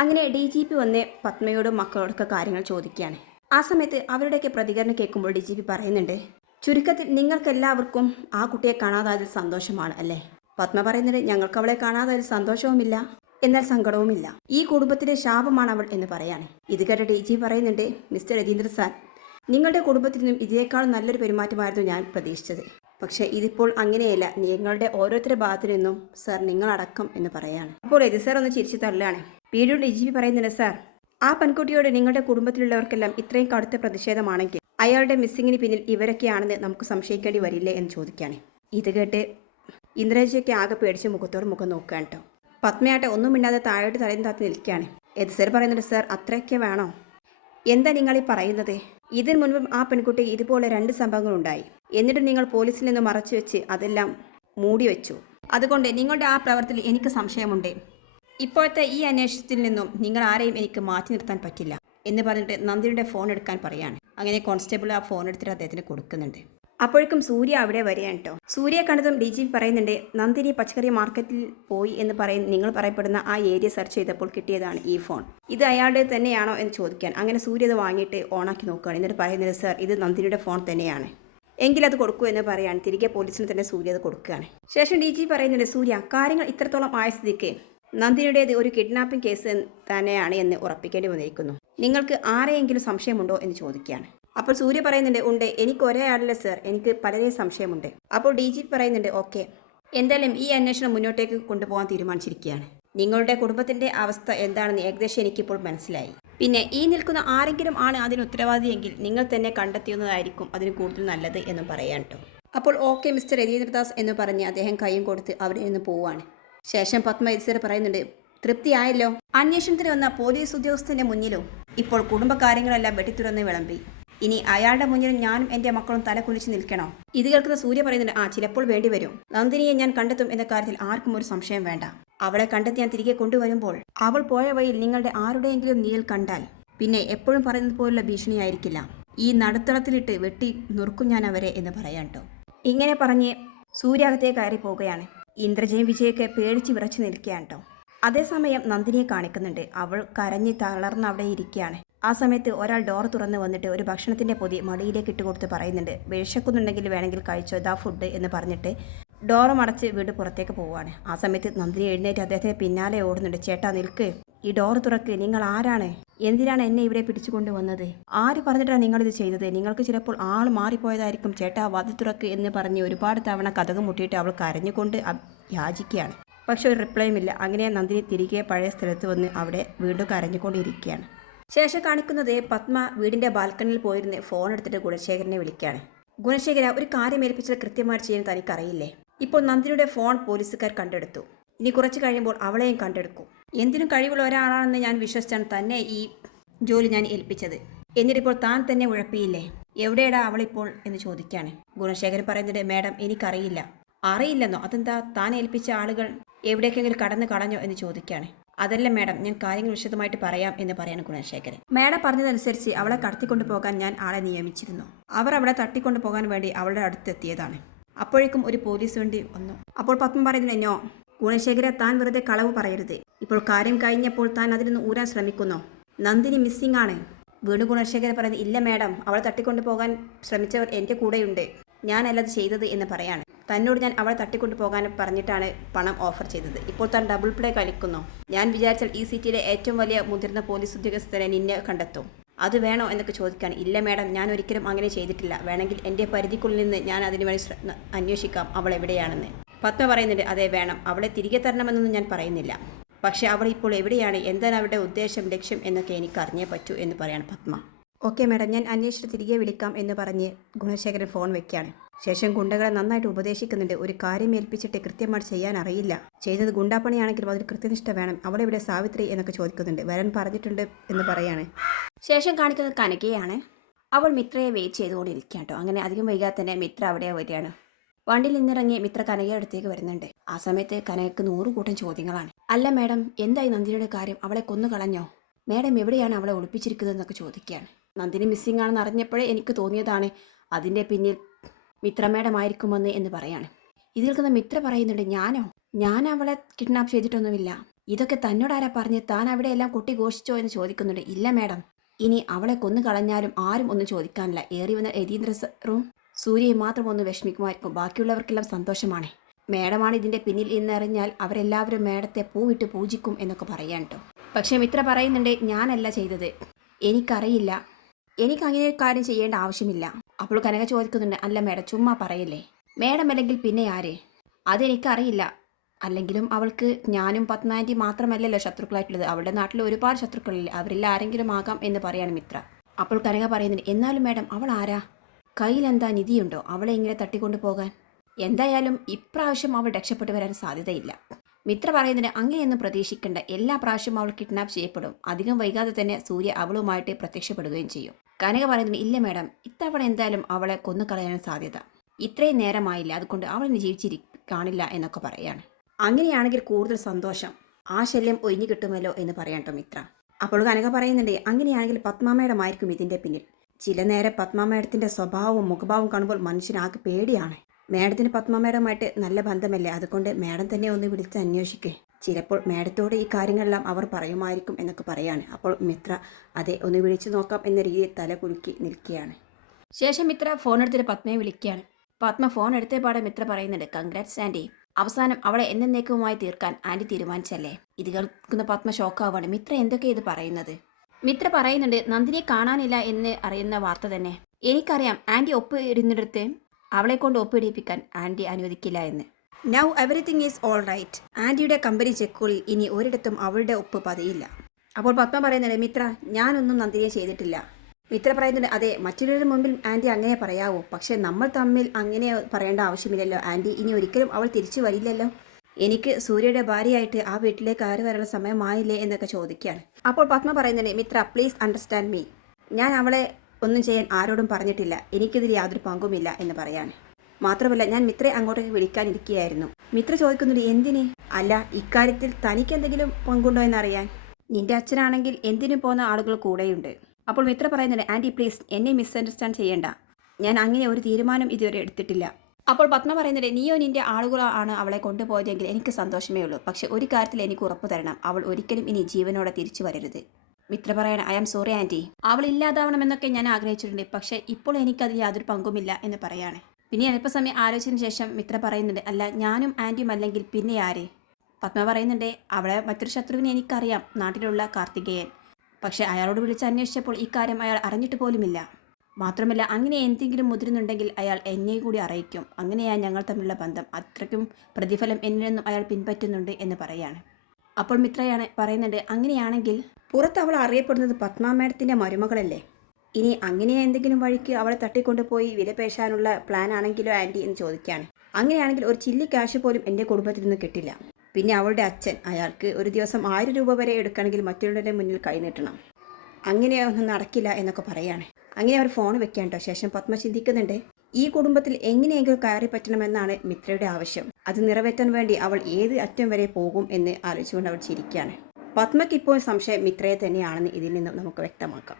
അങ്ങനെ D G P വന്ന് പത്മയോടും മക്കളോടൊക്കെ കാര്യങ്ങൾ ചോദിക്കുകയാണ്. ആ സമയത്ത് അവരുടെയൊക്കെ പ്രതികരണം കേൾക്കുമ്പോൾ ഡി ജി പി പറയുന്നുണ്ട് ചുരുക്കത്തിൽ നിങ്ങൾക്കെല്ലാവർക്കും ആ കുട്ടിയെ കാണാതായതിൽ സന്തോഷമാണ് അല്ലേ? പത്മ പറയുന്നുണ്ട് ഞങ്ങൾക്ക് അവളെ കാണാതായതിൽ സന്തോഷവുമില്ല എന്നാൽ സങ്കടവുമില്ല. ഈ കുടുംബത്തിലെ ശാപമാണ് അവൾ എന്ന് പറയാണ്. ഇത് കേട്ട ഡി ജി പറയുന്നുണ്ട് മിസ്റ്റർ രജീന്ദ്ര സാർ നിങ്ങളുടെ കുടുംബത്തിൽ നിന്നും ഇതിനേക്കാൾ നല്ലൊരു പെരുമാറ്റമായിരുന്നു ഞാൻ പ്രതീക്ഷിച്ചത്. പക്ഷേ ഇതിപ്പോൾ അങ്ങനെയല്ല നിങ്ങളുടെ ഓരോരുത്തരുടെ ഭാഗത്തു നിന്നും സാർ നിങ്ങളടക്കം എന്ന് പറയാണ്. അപ്പോൾ രജി സാർ ഒന്ന് ചിരിച്ചു തള്ളുകയാണ് വീണ്ടും ഡി ജി പി പറയുന്നില്ല സാർ ആ പെൺകുട്ടിയോട് നിങ്ങളുടെ കുടുംബത്തിലുള്ളവർക്കെല്ലാം ഇത്രയും കടുത്ത പ്രതിഷേധമാണെങ്കിൽ അയാളുടെ മിസ്സിങ്ങിന് പിന്നിൽ ഇവരൊക്കെയാണെന്ന് നമുക്ക് സംശയിക്കേണ്ടി വരില്ലേ എന്ന് ചോദിക്കുകയാണ് ഇത് കേട്ട് ഇന്ദ്രജിയൊക്കെ ആകെ പേടിച്ച് മുഖത്തോട് മുഖം നോക്കുകയാണ് കേട്ടോ പത്മയാട്ടെ ഒന്നും മിണ്ടാതെ താഴോട്ട് തലയും താത്തി നിൽക്കുകയാണ്. എത് സാർ പറയുന്നുണ്ട് സാർ അത്രയൊക്കെ വേണോ? എന്താ നിങ്ങൾ ഈ പറയുന്നത്? ഇതിന് മുൻപും ആ പെൺകുട്ടി ഇതുപോലെ രണ്ട് സംഭവങ്ങളുണ്ടായി. എന്നിട്ടും നിങ്ങൾ പോലീസിൽ നിന്ന് മറച്ചു വെച്ച് അതെല്ലാം മൂടി വെച്ചു. അതുകൊണ്ട് നിങ്ങളുടെ ആ പ്രവർത്തിയിൽ എനിക്ക് സംശയമുണ്ട്. ഇപ്പോഴത്തെ ഈ അന്വേഷണത്തിൽ നിന്നും നിങ്ങൾ ആരെയും എനിക്ക് മാറ്റി നിർത്താൻ പറ്റില്ല എന്ന് പറഞ്ഞിട്ട് നന്ദിയുടെ ഫോൺ എടുക്കാൻ പറയാണ്. അങ്ങനെ കോൺസ്റ്റബിൾ ആ ഫോൺ എടുത്തിട്ട് അദ്ദേഹത്തിന് കൊടുക്കുന്നുണ്ട്. അപ്പോഴേക്കും സൂര്യ അവിടെ വരികയാണ് കേട്ടോ. സൂര്യ കണ്ടതും ഡി ജി പറയുന്നുണ്ട് നന്ദിനി പച്ചക്കറി മാർക്കറ്റിൽ പോയി എന്ന് പറയും നിങ്ങൾ പറയപ്പെടുന്ന ആ ഏരിയ സെർച്ച് ചെയ്തപ്പോൾ കിട്ടിയതാണ് ഈ ഫോൺ. ഇത് അയാളുടെ തന്നെയാണോ എന്ന് ചോദിക്കാൻ. അങ്ങനെ സൂര്യ അത് വാങ്ങിയിട്ട് ഓണാക്കി നോക്കുകയാണ്. എന്നിട്ട് പറയുന്നത് സർ ഇത് നന്ദിനിയുടെ ഫോൺ തന്നെയാണ്. എങ്കിൽ അത് കൊടുക്കൂ എന്ന് പറയാണ്. തിരികെ പോലീസിന് തന്നെ സൂര്യ അത് കൊടുക്കുകയാണ്. ശേഷം ഡി ജി പറയുന്നുണ്ട് സൂര്യ കാര്യങ്ങൾ ഇത്രത്തോളം ആയ സ്ഥിതിക്ക് നന്ദിനിയുടേത് ഒരു കിഡ്നാപ്പിംഗ് കേസ് തന്നെയാണ് എന്ന് ഉറപ്പിക്കേണ്ടി വന്നിരിക്കുന്നു. നിങ്ങൾക്ക് ആരെയെങ്കിലും സംശയമുണ്ടോ എന്ന് ചോദിക്കുകയാണ്. അപ്പോൾ സൂര്യ പറയുന്നുണ്ട് ഉണ്ട്. എനിക്ക് ഒരേ ആളില്ല സർ. എനിക്ക് പലരെയും സംശയമുണ്ട്. അപ്പോൾ ഡി ജി പറയുന്നുണ്ട് ഓക്കെ. എന്തായാലും ഈ അന്വേഷണം മുന്നോട്ടേക്ക് കൊണ്ടുപോകാൻ തീരുമാനിച്ചിരിക്കുകയാണ്. നിങ്ങളുടെ കുടുംബത്തിന്റെ അവസ്ഥ എന്താണെന്ന് ഏകദേശം എനിക്കിപ്പോൾ മനസ്സിലായി. പിന്നെ ഈ നിൽക്കുന്ന ആരെങ്കിലും ആണ് അതിന് ഉത്തരവാദിയെങ്കിൽ നിങ്ങൾ തന്നെ കണ്ടെത്തിയുന്നതായിരിക്കും അതിന് കൂടുതൽ നല്ലത് എന്നും പറയാൻ കേട്ടോ അപ്പോൾ ഓക്കെ മിസ്റ്റർ രവീന്ദ്രദാസ് എന്ന് പറഞ്ഞ് അദ്ദേഹം കൈയും കൊടുത്ത് അവിടെ നിന്ന് പോവാണ് ശേഷം പത്മ എതിസർ പറയുന്നുണ്ട് തൃപ്തിയായല്ലോ. അന്വേഷണത്തിന് വന്ന പോലീസ് ഉദ്യോഗസ്ഥന്റെ മുന്നിലും. ഇപ്പോൾ കുടുംബകാര്യങ്ങളെല്ലാം വെട്ടിത്തുറന്ന് വിളമ്പി. ഇനി അയാളുടെ മുന്നിൽ ഞാനും എന്റെ മക്കളും തല കുലിച്ച് നിൽക്കണോ? ഇത് കേൾക്കുന്ന സൂര്യ പറയുന്നുണ്ട് ആ ചിലപ്പോൾ വേണ്ടി വരും നന്ദിനിയെ ഞാൻ കണ്ടെത്തും എന്ന കാര്യത്തിൽ ആർക്കും ഒരു സംശയം വേണ്ട. അവളെ കണ്ടെത്തി ഞാൻ തിരികെ കൊണ്ടുവരുമ്പോൾ അവൾ പോയ വഴിയിൽ നിങ്ങളുടെ ആരുടെയെങ്കിലും നീൽ കണ്ടാൽ പിന്നെ എപ്പോഴും പറയുന്നത് പോലുള്ള ഭീഷണിയായിരിക്കില്ല. ഈ നടുത്തളത്തിലിട്ട് വെട്ടി നുറുക്കും ഞാൻ അവരെ എന്ന് പറയാട്ടോ ഇങ്ങനെ പറഞ്ഞ് സൂര്യാകത്തെ കയറി പോവുകയാണ് ഇന്ദ്രജയും വിജയൊക്കെ പേടിച്ച് വിറച്ചു നിൽക്കുകയാണ് കേട്ടോ അതേസമയം നന്ദിനിയെ കാണിക്കുന്നുണ്ട്. അവൾ കരഞ്ഞ് തളർന്ന് അവിടെ ഇരിക്കുകയാണ്. ആ സമയത്ത് ഒരാൾ ഡോർ തുറന്ന് വന്നിട്ട് ഒരു ഭക്ഷണത്തിന്റെ പൊതി മടിയിലേക്ക് ഇട്ട് കൊടുത്ത് പറയുന്നുണ്ട്. വിശക്കുന്നുണ്ടെങ്കിൽ വേണമെങ്കിൽ കഴിച്ചോ ഇതാ ഫുഡ് എന്ന് പറഞ്ഞിട്ട് ഡോർ മടച്ച് വീട് പുറത്തേക്ക് പോവുകയാണ്. ആ സമയത്ത് നന്ദിനി എഴുന്നേറ്റ് അദ്ദേഹത്തിന് പിന്നാലെ ഓടുന്നുണ്ട്. ചേട്ടാ നിൽക്ക്. ഈ ഡോർ തുറക്ക്. നിങ്ങൾ ആരാണ്? എന്തിനാണ് എന്നെ ഇവിടെ പിടിച്ചുകൊണ്ട് വന്നത്? ആര് പറഞ്ഞിട്ടാണ് നിങ്ങളിത് ചെയ്തത്? നിങ്ങൾക്ക് ചിലപ്പോൾ ആൾ മാറിപ്പോയതായിരിക്കും. ചേട്ടാ വധ തുറക്ക് എന്ന് പറഞ്ഞ് ഒരുപാട് തവണ കഥക മുട്ടിയിട്ട് അവൾ കരഞ്ഞുകൊണ്ട് യാചിക്കുകയാണ്. പക്ഷെ ഒരു റിപ്ലൈയും ഇല്ല. അങ്ങനെ നന്ദിനി തിരികെ പഴയ സ്ഥലത്ത് വന്ന് അവിടെ വീണ്ടും കരഞ്ഞുകൊണ്ടിരിക്കുകയാണ്. ശേഷം കാണിക്കുന്നത് പത്മ വീടിന്റെ ബാൽക്കണിയിൽ പോയിരുന്ന് ഫോൺ എടുത്തിട്ട് ഗുണശേഖരനെ വിളിക്കുകയാണ്. ഗുണശേഖര ഒരു കാര്യം ഏൽപ്പിച്ചത് കൃത്യമായി ചെയ്യാൻ തനിക്കറിയില്ലേ? ഇപ്പോൾ നന്ദിനിയുടെ ഫോൺ പോലീസുകാർ കണ്ടെടുത്തു. ഇനി കുറച്ച് കഴിയുമ്പോൾ അവളെയും കണ്ടെടുക്കും. എന്തിനും കഴിവുള്ള ഒരാളാണെന്ന് ഞാൻ വിശ്വസിച്ചാണ് തന്നെ ഈ ജോലി ഞാൻ ഏൽപ്പിച്ചത്. എന്നിട്ടിപ്പോൾ താൻ തന്നെ ഉഴപ്പിയില്ലേ? എവിടെയാടാ അവളിപ്പോൾ എന്ന് ചോദിക്കുകയാണ് ഗുണശേഖരൻ പറയുന്നത് മാഡം എനിക്കറിയില്ല. അറിയില്ലെന്നോ? അതെന്താ താൻ ഏൽപ്പിച്ച ആളുകൾ എവിടേക്കെങ്കിലും കടന്നു കളഞ്ഞോ? എന്ന് ചോദിക്കുകയാണ് അതല്ല മാഡം ഞാൻ കാര്യങ്ങൾ വിശദമായിട്ട് പറയാം എന്ന് പറയാണ് ഗുണശേഖരൻ. മാഡം പറഞ്ഞതനുസരിച്ച് അവളെ കടത്തിക്കൊണ്ടു പോകാൻ ഞാൻ ആളെ നിയമിച്ചിരുന്നു. അവർ അവളെ തട്ടിക്കൊണ്ടു പോകാൻ വേണ്ടി അവളുടെ അടുത്തെത്തിയതാണ്. അപ്പോഴേക്കും ഒരു പോലീസ് വണ്ടി വന്നു. അപ്പോൾ പത്മം പറയുന്നത് എന്നോ ഗുണശേഖര താൻ വെറുതെ കളവ് പറയരുത്. ഇപ്പോൾ കാര്യം കഴിഞ്ഞപ്പോൾ താൻ അതിനൊന്ന് ഊരാൻ ശ്രമിക്കുന്നു. നന്ദിനി മിസ്സിംഗ് ആണ്. വീണ്ടും ഗുണശേഖരൻ പറയുന്നത് ഇല്ല മാഡം അവളെ തട്ടിക്കൊണ്ടു പോകാൻ ശ്രമിച്ചവർ എന്റെ കൂടെയുണ്ട്. ഞാനല്ലത് ചെയ്തത് എന്ന് പറയാണ്. തന്നോട് ഞാൻ അവളെ തട്ടിക്കൊണ്ടു പോകാൻ പറഞ്ഞിട്ടാണ് പണം ഓഫർ ചെയ്തത്. ഇപ്പോൾ താൻ ഡബിൾ പ്ലേ കളിക്കുന്നു. ഞാൻ വിചാരിച്ചാൽ ഈ സിറ്റിയിലെ ഏറ്റവും വലിയ മുതിർന്ന പോലീസ് ഉദ്യോഗസ്ഥനെ നിന്നെ കണ്ടെത്തും. അത് വേണോ എന്നൊക്കെ ചോദിക്കാൻ ഇല്ല മാഡം ഞാൻ ഒരിക്കലും അങ്ങനെ ചെയ്തിട്ടില്ല. വേണമെങ്കിൽ എന്റെ പരിധിക്കുള്ളിൽ നിന്ന് ഞാൻ അതിന് വേണ്ടി ശ്ര- അന്വേഷിക്കാം അവൾ എവിടെയാണെന്ന്. പത്മ പറയുന്നുണ്ട് അതെ വേണം. അവളെ തിരികെ തരണമെന്നൊന്നും ഞാൻ പറയുന്നില്ല. പക്ഷേ അവൾ ഇപ്പോൾ എവിടെയാണ്? എന്താണ് അവളുടെ ഉദ്ദേശം ലക്ഷ്യം എന്നൊക്കെ എനിക്ക് അറിഞ്ഞേ പറ്റൂ എന്ന് പറയാണ് പത്മ. ഓക്കെ മാഡം ഞാൻ അന്വേഷിച്ച് തിരികെ വിളിക്കാം എന്ന് പറഞ്ഞ് ഗുണശേഖരൻ ഫോൺ വെക്കുകയാണ്. ശേഷം ഗുണ്ടകളെ നന്നായിട്ട് ഉപദേശിക്കുന്നുണ്ട്. ഒരു കാര്യം ഏൽപ്പിച്ചിട്ട് കൃത്യമായിട്ട് ചെയ്യാൻ അറിയില്ല. ചെയ്തത് ഗുണ്ടാപ്പണിയാണെങ്കിലും അതിൽ കൃത്യനിഷ്ഠ വേണം. അവളെവിടെ സാവിത്രി എന്നൊക്കെ ചോദിക്കുന്നുണ്ട്. വരൻ പറഞ്ഞിട്ടുണ്ട് എന്ന് പറയാണ്. ശേഷം കാണിക്കുന്നത് കനകയാണ്. അവൾ മിത്രയെ വെയിറ്റ് ചെയ്തുകൊണ്ടിരിക്കുക കേട്ടോ അങ്ങനെ അധികം വൈകാതെ തന്നെ മിത്ര അവിടെ വരികയാണ്. വണ്ടിയിൽ നിന്നിറങ്ങി മിത്ര കനകയുടെ അടുത്തേക്ക് വരുന്നുണ്ട്. ആ സമയത്ത് കനകയ്ക്ക് നൂറുകൂട്ടം ചോദ്യങ്ങളാണ്. അല്ല മാഡം എന്തായി നന്ദിനിയുടെ കാര്യം? അവളെ കൊന്നു കളഞ്ഞോ? മാഡം എവിടെയാണ് അവളെ ഒളിപ്പിച്ചിരിക്കുന്നത് എന്നൊക്കെ ചോദിക്കുകയാണ്. നന്ദിനി മിസ്സിംഗ് ആണെന്ന് അറിഞ്ഞപ്പോഴേ എനിക്ക് തോന്നിയതാണ്. അതിന്റെ പിന്നിൽ മിത്ര മാഡം ആയിരിക്കുമെന്ന് എന്ന് പറയാണ്. ഇതിൽ നിൽക്കുന്ന മിത്ര പറയുന്നുണ്ട് ഞാനോ? ഞാൻ അവളെ കിഡ്നാപ്പ് ചെയ്തിട്ടൊന്നുമില്ല. ഇതൊക്കെ തന്നോടാരാ പറഞ്ഞ് താൻ അവിടെ എല്ലാം കൊട്ടി ഘോഷിച്ചോ എന്ന് ചോദിക്കുന്നുണ്ട്. ഇല്ല മേഡം. ഇനി അവളെ കൊന്നു കളഞ്ഞാലും ആരും ഒന്നും ചോദിക്കാനില്ല. ഏറി വന്ന യതീന്ദ്ര സറും സൂര്യയെ മാത്രം ഒന്ന് വിഷമിക്കുമായിരിക്കും. ബാക്കിയുള്ളവർക്കെല്ലാം സന്തോഷമാണ്. മേഡമാണ് ഇതിന്റെ പിന്നിൽ എന്നറിഞ്ഞാൽ അവരെല്ലാവരും മേഡത്തെ പൂവിട്ട് പൂജിക്കും എന്നൊക്കെ പറയാൻ കേട്ടോ പക്ഷേ മിത്ര പറയുന്നുണ്ട് ഞാനല്ല ചെയ്തത്. എനിക്കറിയില്ല. എനിക്ക് അങ്ങനെ ഒരു കാര്യം ചെയ്യേണ്ട ആവശ്യമില്ല. അപ്പോൾ കനക ചോദിക്കുന്നുണ്ട് അല്ല മേഡം ചുമ്മാ പറയല്ലേ? മേഡം അല്ലെങ്കിൽ പിന്നെ ആര്? അതെനിക്കറിയില്ല. അല്ലെങ്കിലും അവൾക്ക് ഞാനും പത്മാന്റി മാത്രമല്ലല്ലോ ശത്രുക്കളായിട്ടുള്ളത്. അവളുടെ നാട്ടിൽ ഒരുപാട് ശത്രുക്കളില്ലേ അവരിൽ ആരെങ്കിലും ആകാം എന്ന് പറയാണ് മിത്ര. അപ്പോൾ കനക പറയുന്നുണ്ട് എന്നാലും മേഡം അവൾ ആരാ? കയ്യിലെന്താ നിധിയുണ്ടോ? അവളെ ഇങ്ങനെ തട്ടിക്കൊണ്ടു പോകാൻ? എന്തായാലും ഇപ്രാവശ്യം അവൾ രക്ഷപ്പെട്ടു വരാൻ സാധ്യതയില്ല. മിത്ര പറയുന്നതിന് അങ്ങനെയൊന്നും പ്രതീക്ഷിക്കേണ്ട. എല്ലാ പ്രാവശ്യവും അവൾ കിഡ്നാപ്പ് ചെയ്യപ്പെടും. അധികം വൈകാതെ തന്നെ സൂര്യ അവളുമായിട്ട് പ്രത്യക്ഷപ്പെടുകയും ചെയ്യും. കനക പറയുന്നതിന് ഇല്ല മേഡം ഇത്തവണ എന്തായാലും അവളെ കൊന്നു കളയാൻ സാധ്യത. ഇത്രയും നേരമായില്ല. അതുകൊണ്ട് അവൾ ഇനി ജീവിച്ചിരി കാണില്ല എന്നൊക്കെ പറയാണ്. അങ്ങനെയാണെങ്കിൽ കൂടുതൽ സന്തോഷം. ആ ശല്യം ഒഴിഞ്ഞു കിട്ടുമല്ലോ എന്ന് പറയാട്ടോ മിത്ര. അപ്പോൾ കനക പറയുന്നുണ്ട് അങ്ങനെയാണെങ്കിൽ പത്മാമേഡമായിരിക്കും ഇതിന്റെ പിന്നിൽ. ചില നേരം പത്മാമേടത്തിന്റെ സ്വഭാവവും മുഖഭാവവും കാണുമ്പോൾ മനുഷ്യനാകെ പേടിയാണ്. മേഡത്തിന് മാഡവുമായിട്ട് നല്ല ബന്ധമല്ലേ? അതുകൊണ്ട് മാഡം തന്നെ ഒന്ന് വിളിച്ച് അന്വേഷിക്കേ. ചിലപ്പോൾ മാഡത്തോട് ഈ കാര്യങ്ങളെല്ലാം അവർ പറയുമായിരിക്കും എന്നൊക്കെ പറയാണ്. അപ്പോൾ മിത്ര അതെ ഒന്ന് വിളിച്ചു നോക്കാം എന്ന രീതിയിൽ തല കുലുക്കി നിൽക്കുകയാണ്. ശേഷം മിത്ര ഫോൺ എടുത്തിട്ട് പത്മയെ വിളിക്കുകയാണ്. പത്മ ഫോൺ എടുത്തേ പാടെ മിത്ര പറയുന്നുണ്ട് കൺഗ്രാറ്റ്സ് ആന്റി അവസാനം അവളെ എന്നേക്കുമായി തീർക്കാൻ ആന്റി തീരുമാനിച്ചല്ലേ? ഇത് കേൾക്കുന്ന പത്മ ഷോക്കാവാണ് മിത്ര എന്തൊക്കെ ഇത് പറയുന്നത്? മിത്ര പറയുന്നുണ്ട് നന്ദിനെ കാണാനില്ല എന്ന് അറിയുന്ന വാർത്ത തന്നെ. എനിക്കറിയാം ആന്റി ഒപ്പ് ഇടുന്നിടത്ത് അവളെ കൊണ്ട് ഒപ്പിടിപ്പിക്കാൻ ആന്റി അനുവദിക്കില്ല എന്ന്. Now everything is all right ആന്റിയുടെ കമ്പനി ചെക്കുകളിൽ ഇനി ഒരിടത്തും അവളുടെ ഒപ്പ് പതിയില്ല. അപ്പോൾ പത്മ പറയുന്നുണ്ട് മിത്ര ഞാനൊന്നും നന്ദിനിയെ ചെയ്തിട്ടില്ല. മിത്ര പറയുന്നുണ്ട് അതെ മറ്റുള്ളവരുടെ മുമ്പിൽ ആന്റി അങ്ങനെ പറയാവൂ. പക്ഷേ നമ്മൾ തമ്മിൽ അങ്ങനെ പറയേണ്ട ആവശ്യമില്ലല്ലോ. ആന്റി ഇനി ഒരിക്കലും അവൾ തിരിച്ചു വരില്ലല്ലോ. എനിക്ക് സൂര്യയുടെ ഭാര്യയായിട്ട് ആ വീട്ടിലേക്ക് കയറി വരാനുള്ള സമയമായില്ലേ എന്നൊക്കെ ചോദിക്കുകയാണ്. അപ്പോൾ പത്മ പറയുന്നുണ്ട് മിത്ര പ്ലീസ് അണ്ടർസ്റ്റാൻഡ് മീ ഞാൻ അവളെ ഒന്നും ചെയ്യാൻ ആരോടും പറഞ്ഞിട്ടില്ല. എനിക്കിതിൽ യാതൊരു പങ്കുമില്ല എന്ന് പറയാൻ. മാത്രമല്ല ഞാൻ മിത്രയെ അങ്ങോട്ടേക്ക് വിളിക്കാനിരിക്കുകയായിരുന്നു മിത്ര ചോദിക്കുന്നുണ്ട് എന്തിന്? അല്ല ഇക്കാര്യത്തിൽ തനിക്ക് എന്തെങ്കിലും പങ്കുണ്ടോ എന്നറിയാൻ. നിന്റെ അച്ഛനാണെങ്കിൽ എന്തിനും പോകുന്ന ആളുകൾ കൂടെയുണ്ട്. അപ്പോൾ മിത്ര പറയുന്നുണ്ട് ആന്റി പ്ലീസ് എന്നെ മിസ്അണ്ടർസ്റ്റാൻഡ് ചെയ്യേണ്ട. ഞാൻ അങ്ങനെ ഒരു തീരുമാനം ഇതുവരെ എടുത്തിട്ടില്ല. അപ്പോൾ പത്മ പറയുന്നുണ്ട് നീയോ നിന്റെ ആളുകളോ ആണ് അവളെ കൊണ്ടുപോയതെങ്കിൽ എനിക്ക് സന്തോഷമേ ഉള്ളൂ. പക്ഷെ ഒരു കാര്യത്തിൽ എനിക്ക് ഉറപ്പ് തരണം. അവൾ ഒരിക്കലും ഇനി ജീവനോടെ തിരിച്ചു വരരുത്. മിത്ര പറയണം ഐ ആം സോറി ആന്റി. അവൾ ഇല്ലാതാവണമെന്നൊക്കെ ഞാൻ ആഗ്രഹിച്ചിട്ടുണ്ട്. പക്ഷേ ഇപ്പോൾ എനിക്കതിൽ യാതൊരു പങ്കുമില്ല എന്ന് പറയാണ്. പിന്നെ അല്പസമയം ആലോചിച്ചതിന് ശേഷം മിത്ര പറയുന്നുണ്ട് അല്ല ഞാനും ആന്റിയും അല്ലെങ്കിൽ പിന്നെ ആര്? പത്മ പറയുന്നുണ്ട് അവളെ മറ്റൊരു ശത്രുവിനെ എനിക്കറിയാം നാട്ടിലുള്ള കാർത്തികേയൻ. പക്ഷേ അയാളോട് വിളിച്ച് അന്വേഷിച്ചപ്പോൾ ഇക്കാര്യം അയാൾ അറിഞ്ഞിട്ട് പോലുമില്ല. മാത്രമല്ല അങ്ങനെ എന്തെങ്കിലും മുതിരുന്നുണ്ടെങ്കിൽ അയാൾ എന്നെ കൂടി അറിയിക്കും. അങ്ങനെയാണ് ഞങ്ങൾ തമ്മിലുള്ള ബന്ധം. അത്രയ്ക്കും പ്രതിഫലം എന്നിൽ അയാൾ പിൻപറ്റുന്നുണ്ട് എന്ന് പറയാണ്. അപ്പോൾ മിത്രയാണ് പറയുന്നുണ്ട് അങ്ങനെയാണെങ്കിൽ പുറത്ത് അവൾ അറിയപ്പെടുന്നത് പത്മ മേഡത്തിന്റെ മരുമകളല്ലേ? ഇനി അങ്ങനെ എന്തെങ്കിലും വഴിക്ക് അവളെ തട്ടിക്കൊണ്ടുപോയി വിലപേശാനുള്ള പ്ലാൻ ആണെങ്കിലോ ആന്റി? എന്ന് ചോദിക്കുകയാണ്. അങ്ങനെയാണെങ്കിൽ ഒരു ചില്ലി കാശ് പോലും എന്റെ കുടുംബത്തിൽ നിന്ന് കിട്ടില്ല. പിന്നെ അവളുടെ അച്ഛൻ അയാൾക്ക് ഒരു ദിവസം ആയിരം രൂപ വരെ എടുക്കണമെങ്കിൽ മറ്റുള്ളവരുടെ മുന്നിൽ കൈനീട്ടണം അങ്ങനെ ഒന്നും നടക്കില്ല എന്നൊക്കെ പറയാണ്. അങ്ങനെ അവർ ഫോൺ വെക്കാൻ കേട്ടോ. ശേഷം പത്മ ചിന്തിക്കുന്നുണ്ട് ഈ കുടുംബത്തിൽ എങ്ങനെയെങ്കിലും കയറി പറ്റണമെന്നാണ് മിത്രയുടെ ആവശ്യം. അത് നിറവേറ്റാൻ വേണ്ടി അവൾ ഏത് അറ്റം വരെ പോകും എന്ന് ആലോചിച്ചുകൊണ്ട് അവൾ ചിരിക്കുകയാണ്. പത്മയ്ക്ക് ഇപ്പോൾ സംശയം മിത്രയെ തന്നെയാണെന്ന് ഇതിൽ നിന്നും നമുക്ക് വ്യക്തമാക്കാം.